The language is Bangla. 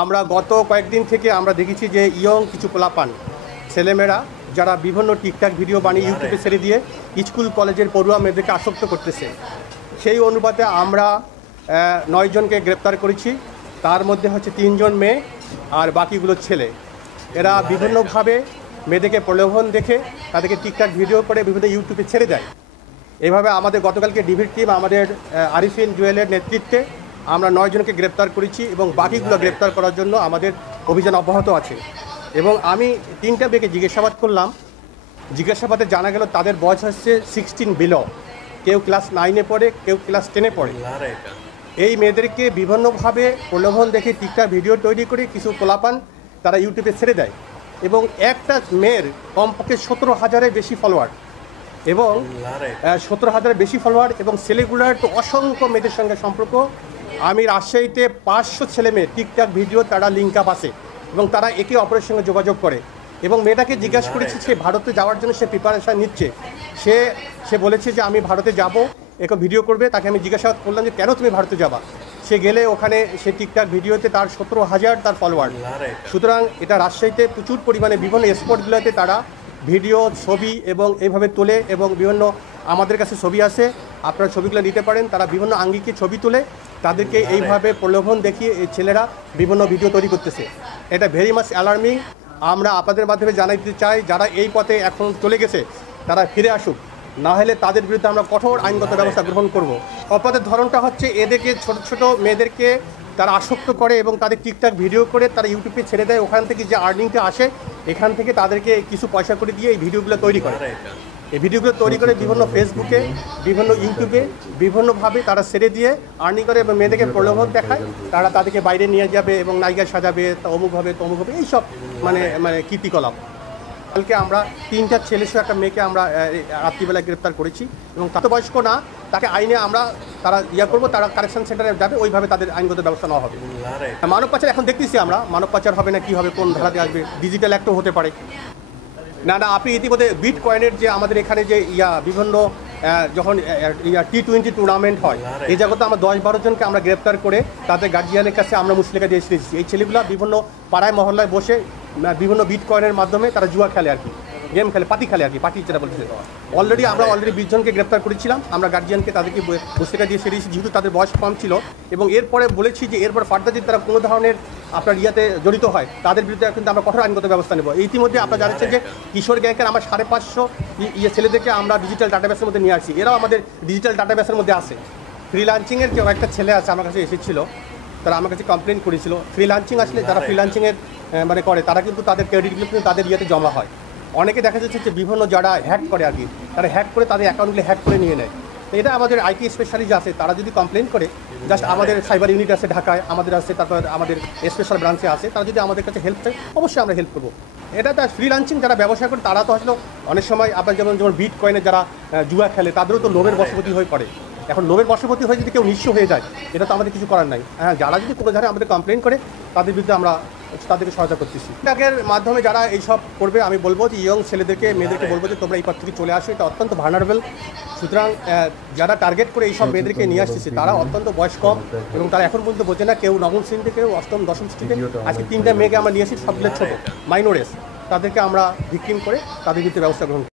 আমরা গত কয়েকদিন থেকে আমরা দেখেছি যে ইয়ং কিছু পোলাপান ছেলেমেয়েরা যারা বিভিন্ন টিকটক ভিডিও বানিয়ে ইউটিউবে ছেড়ে দিয়ে স্কুল কলেজের পড়ুয়া মেয়েদেরকে আসক্ত করতেছে। সেই অনুপাতে আমরা 9 জনকে গ্রেপ্তার করেছি। তার মধ্যে হচ্ছে 3 জন মেয়ে আর বাকিগুলো ছেলে। এরা বিভিন্নভাবে মেয়েদেরকে প্রলোভন দেখে তাদেরকে টিকটক ভিডিও করে বিভিন্ন ইউটিউবে ছেড়ে দেয়। এভাবে আমাদের গতকালকে ডিভির টিম আমাদের আরিফিন জুয়েলের নেতৃত্বে আমরা 9 জনকে গ্রেপ্তার করেছি এবং বাকিগুলো গ্রেপ্তার করার জন্য আমাদের অভিযান অব্যাহত আছে। এবং আমি 3টা মেয়েকে জিজ্ঞাসাবাদ করলাম। জিজ্ঞাসাবাদে জানা গেল তাদের বয়স হচ্ছে 16 বিলো। কেউ ক্লাস 9-এ পড়ে, কেউ ক্লাস 10-এ পড়ে। এই মেয়েদেরকে বিভিন্নভাবে প্রলোভন দেখে টিকটক ভিডিও তৈরি করে কিছু পোলাপান তারা ইউটিউবে ছেড়ে দেয় এবং একটা মেয়ের কমপক্ষে 17,000-এর বেশি ফলোয়ার এবং 17,000-এর বেশি ফলোয়ার এবং ছেলেগুলোর তো অসংখ্য মেয়েদের সঙ্গে সম্পর্ক। আমি রাজশাহীতে 500 ছেলে মেয়ে টিকটক ভিডিও তারা লিঙ্ক আপ আছে এবং তারা একে অপরের সঙ্গে যোগাযোগ করে। এবং মেয়েটাকে জিজ্ঞাসা করেছি সে ভারতে যাওয়ার জন্য সে প্রিপারেশান নিচ্ছে। সে বলেছে যে আমি ভারতে যাব, একে ভিডিও করবে। তাকে আমি জিজ্ঞাসাবাদ করলাম যে কেন তুমি ভারতে যাবা। সে গেলে ওখানে সে টিকটক ভিডিওতে তার 17,000 তার ফলোয়ার। সুতরাং এটা রাজশাহীতে প্রচুর পরিমাণে বিভিন্ন স্পটগুলোতে তারা ভিডিও ছবি এবং এইভাবে তোলে এবং বিভিন্ন আমাদের কাছে ছবি আছে, আপনারা ছবিগুলো নিতে পারেন। তারা বিভিন্ন আঙ্গিকে ছবি তুলে তাদেরকে এইভাবে প্রলোভন দেখিয়ে এই ছেলেরা বিভিন্ন ভিডিও তৈরি করতেছে। এটা ভেরি মাচ অ্যালার্মিং। আমরা আপনাদের মাধ্যমে জানাই দিতে চাই যারা এই পথে এখন চলে গেছে তারা ফিরে আসুক, না হলে তাদের বিরুদ্ধে আমরা কঠোর আইনগত ব্যবস্থা গ্রহণ করব। অপরাধের ধরনটা হচ্ছে এদেরকে ছোট ছোট মেয়েদেরকে তারা আসক্ত করে এবং তাদের টিকটক ভিডিও করে তারা ইউটিউবে ছেড়ে দেয়। ওখান থেকে যে আর্নিংটা আসে এখান থেকে তাদেরকে কিছু পয়সা করে দিয়ে এই ভিডিওগুলো তৈরি করে। এই ভিডিওগুলো তৈরি করে বিভিন্ন ফেসবুকে, বিভিন্ন ইউটিউবে বিভিন্নভাবে তারা ছেড়ে দিয়ে আর্নিং করে এবং মেয়েদেরকে প্রলোভন দেখায়। তারা তাদেরকে বাইরে নিয়ে যাবে এবং নায়িকা সাজাবে, অমুক হবে তমুক হবে, এইসব মানে কীর্তিকলাপ। কালকে আমরা 3টা ছেলে সহ একটা মেয়েকে আমরা রাত্রিবেলায় গ্রেপ্তার করেছি এবং তাতে বয়স্ক না, তাকে আইনে আমরা তারা করবো, তারা কারেকশন সেন্টারে যাবে, ওইভাবে তাদের আইনগত ব্যবস্থা নেওয়া হবে। মানব পাচার এখন দেখতেছি আমরা, মানব পাচার হবে না কি হবে, কোন ধারাতে আসবে, ডিজিটাল অ্যাক্টও হতে পারে। না আপনি ইতিমধ্যে বিট কয়েনের যে আমাদের এখানে যে বিভিন্ন যখন T20 টুর্নামেন্ট হয় এই জায়গাতে আমরা 10-12 জনকে আমরা গ্রেপ্তার করে তাদের গার্জিয়ানের কাছে আমরা মুসলিকা দিয়ে এসেছি। এই ছেলেগুলো বিভিন্ন পাড়ায় মহল্লায় বসে বিভিন্ন বিট কয়েনের মাধ্যমে তারা জুয়া খেলে আর কি, গেম খেলে, পাতি খেলে আর কি, পাটি যেটা বলছে। আমরা অলরেডি 20 জনকে গ্রেপ্তার করেছিলাম। আমরা গার্জিয়ানকে তাদেরকে মুসলিকা দিয়ে সেরিয়েছি যেহেতু তাদের বয়স কম ছিল। এবং এরপরে বলেছি যে এরপর ফার্দার যদি তারা কোনো ধরনের আপনার জড়িত হয় তাদের বিরুদ্ধে কিন্তু আমরা কঠোর আইনগত ব্যবস্থা নেব। ইতিমধ্যে আপনারা জানাচ্ছেন যে কিশোর গ্যাংকের আমরা 550 ছেলেদেরকে আমরা ডিজিটাল ডাটাবেসের মধ্যে নিয়ে আসছি। এরাও আমাদের ডিজিটাল ডাটাবেসের মধ্যে আছে। ফ্রিলান্সিংয়ের যে একটা ছেলে আছে আমার কাছে এসেছিলো, তারা আমার কাছে কমপ্লেন করেছিল। ফ্রিলান্সিং আসলে যারা ফ্রিলান্সিংয়ের করে তারা কিন্তু তাদের ক্রেডিটগুলো কিন্তু তাদের জমা হয়। অনেকে দেখা যাচ্ছে যে বিভিন্ন যারা হ্যাক করে আর কি, তারা হ্যাক করে তাদের অ্যাকাউন্টগুলো হ্যাক করে নিয়ে নেয়। তো এটা আমাদের আইটি স্পেশালিস্ট আছে, তারা যদি কমপ্লেন করে, জাস্ট আমাদের সাইবার ইউনিট আছে ঢাকায়, আমাদের আছে, তারপর আমাদের স্পেশাল ব্রাঞ্চে আছে, তারা যদি আমাদের কাছে হেল্প চায় অবশ্যই আমরা হেল্প করবো। এটা তো ফ্রিলান্সিং যারা ব্যবসা করে তারা তো আসলে অনেক সময় আপনার যেমন বিট কয়েনে যারা জুয়া খেলে তাদেরও তো লোভের বশবর্তী হয়ে পড়ে। এখন লোভের বশবর্তী হয়ে যদি কেউ নিঃস্ব হয়ে যায় এটা তো আমাদের কিছু করার নাই। হ্যাঁ, যারা যদি কোনো ধারে আমাদের কমপ্লেন করে তাদের বিরুদ্ধে আমরা তাদেরকে সহায়তা করতেছি। টিকটকের মাধ্যমে যারা এইসব করবে আমি বলবো যে ইয়ং ছেলেদেরকে মেয়েদেরকে বলবো যে তোমরা এই পথ থেকে চলে আসো, এটা অত্যন্ত ভার্নারেবল। সুতরাং যারা টার্গেট করে এইসব মেয়েদেরকে নিয়ে আসতেছে তারা অত্যন্ত বয়স কম এবং তারা এখন পর্যন্ত বোঝে না, কেউ নবম শ্রেণীতে, কেউ অষ্টম দশম শ্রেণীতে। আজকে 3টা মেয়েকে আমরা নিয়ে আসি, সবগুলো ছোটো মাইনরেস, তাদেরকে আমরা ভিকটিম করে তাদের বিরুদ্ধে ব্যবস্থা গ্রহণ করি।